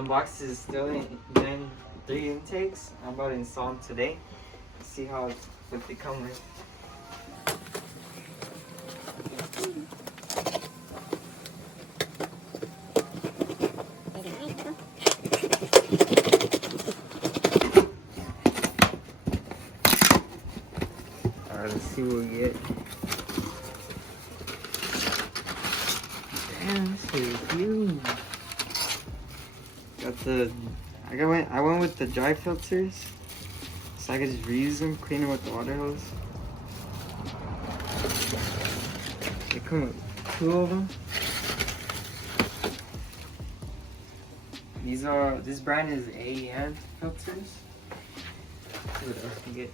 unboxed this Stillen Gen 3 intakes. I'm about to install them today. See what they come with. Alright, let's see what we get. Damn, this is huge. I went with the dry filters, so I could just reuse them, clean them with the water hose. They come with 2 of them. This brand is AEN filters. Let's see what else we get.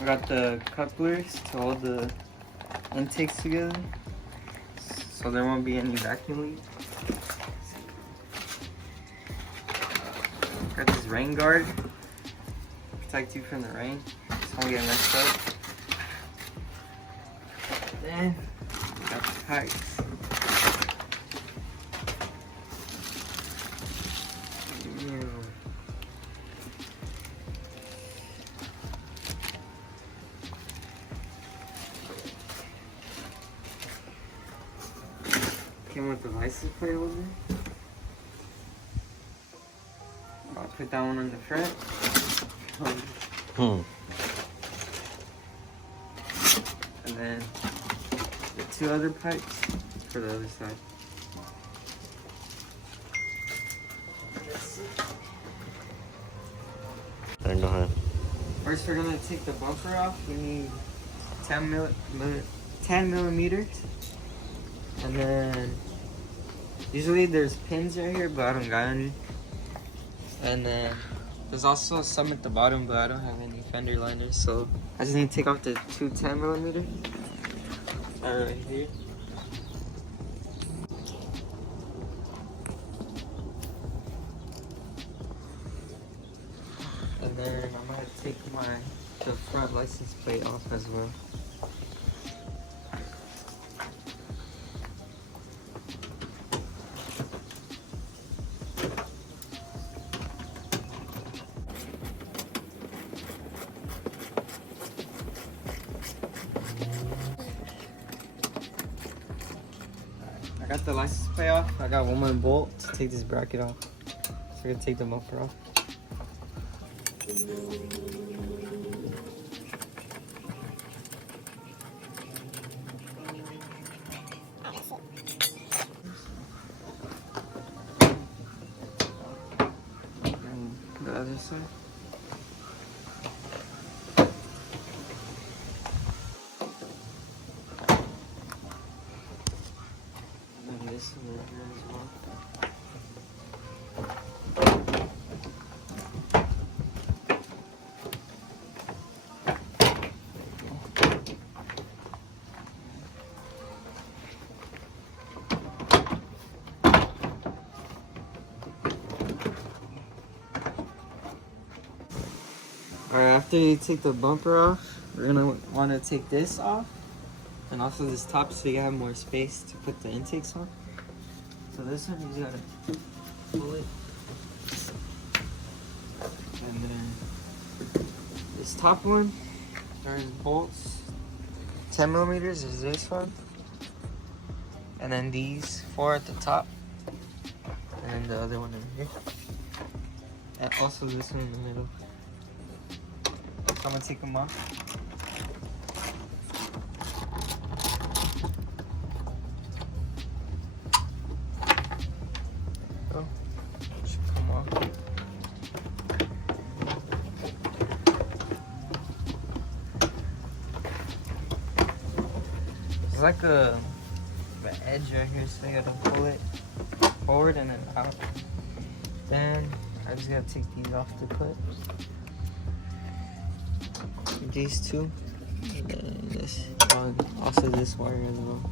I got the couplers to hold the intakes together, so there won't be any vacuum leak. Got this rain guard, protect you from the rain, so don't get messed up. Then got the pipes. Came with the license plate holder. I'll put that one on the front. And then the 2 other pipes for the other side. Alright, go ahead. First, we're gonna take the bumper off. We need 10 millimeters. And then usually there's pins right here, but I don't got any. And then there's also some at the bottom, but I don't have any fender liners, so I just need to take off the 2 10 millimeters. Right here. And then I'm gonna take the front license plate off as well. I got the license plate off. I got one more bolt to take this bracket off. So we're gonna take the bumper off. And the other side. This one right here as well. Alright, after you take the bumper off, we're gonna want to take this off and also this top so you have more space to put the intakes on. So this one, you just gotta pull it. And then this top one, there's bolts. 10 millimeters is this one. And then these 4 at the top. And then the other one over here. And also this one in the middle. So I'm gonna take them off. Should come off. It's like an edge right here, so you gotta pull it forward and then out. Then I just gotta take these off the clip. These 2, and then this, also this wire as well.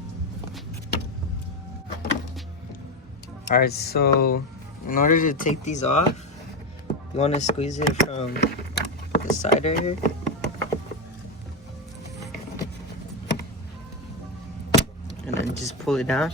Alright, so in order to take these off, you want to squeeze it from the side right here. And then just pull it down.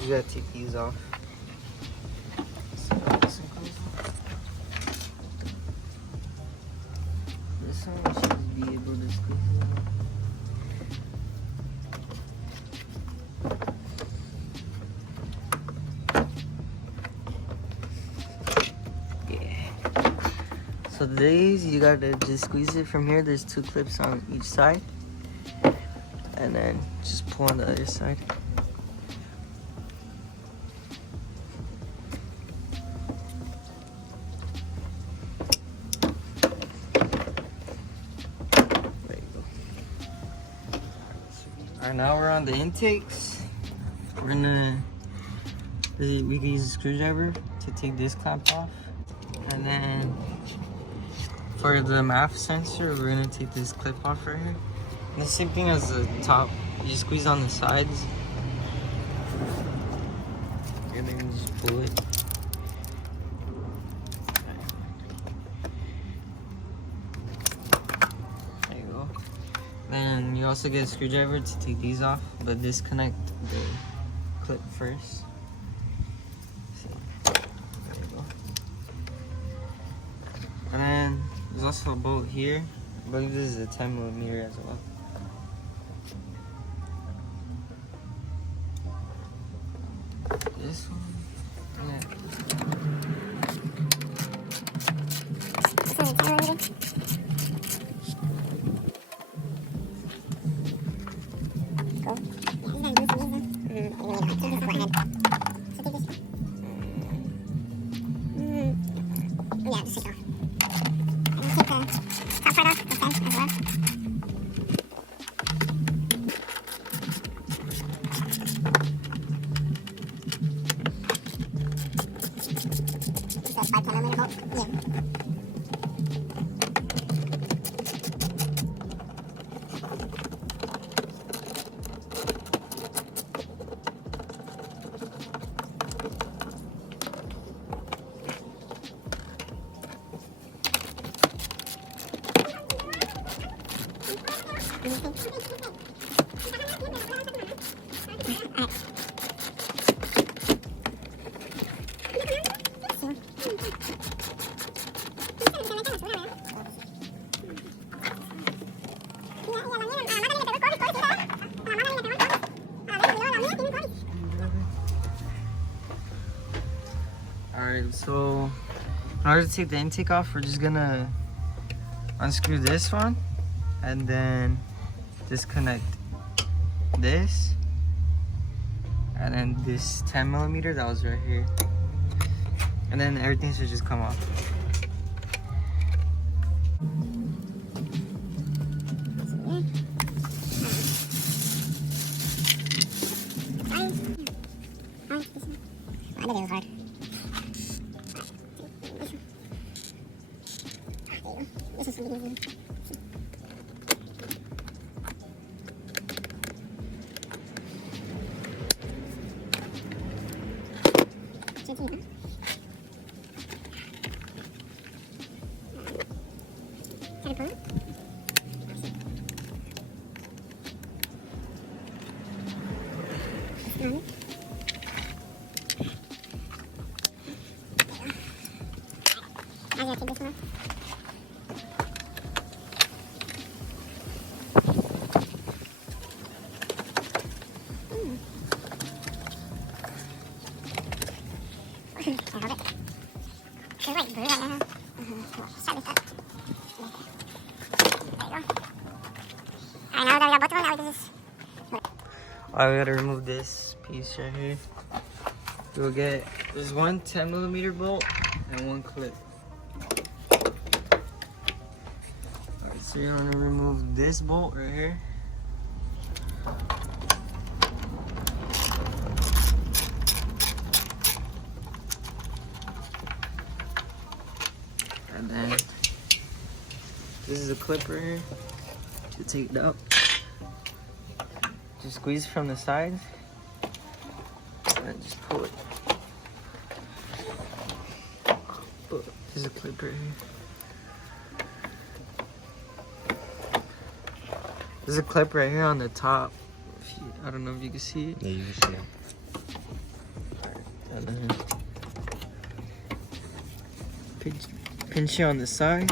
You gotta take these off. This one should be able to squeeze it. So these, you gotta just squeeze it from here. There's 2 clips on each side. And then just pull on the other side. There you go. Alright, now we're on the intakes. We're gonna, we can use a screwdriver to take this clamp off. And then for the MAF sensor, we're gonna take this clip off right here. And the same thing as the top, you squeeze on the sides. And then you just pull it. There you go. Then you also get a screwdriver to take these off, but disconnect the clip first. And then there's also a bolt here. I believe this is a 10mm as well. This one. Yeah. Yeah, just take it off. And take the top part off, the fence as well. Is that 5mm bolt? Yeah. Alright, so in order to take the intake off, we're just gonna unscrew this one and then disconnect this and then this 10mm that was right here, and then everything should just come off. I know it was hard. This is something easy. I gotta take this one off. I hold it. It's like blue right now. Start with that. There you go. Alright, now that we got both of them, now we can just... Alright, we gotta remove this piece right here. We'll get, there's one 10mm bolt and one clip. Alright, so you're gonna remove this bolt right here. And then this is a clip right here to take it up. Just squeeze from the sides and just pull it. There's a clip right here. There's a clip right here on the top. I don't know if you can see it. Yeah, you can see it. pinch it on the side.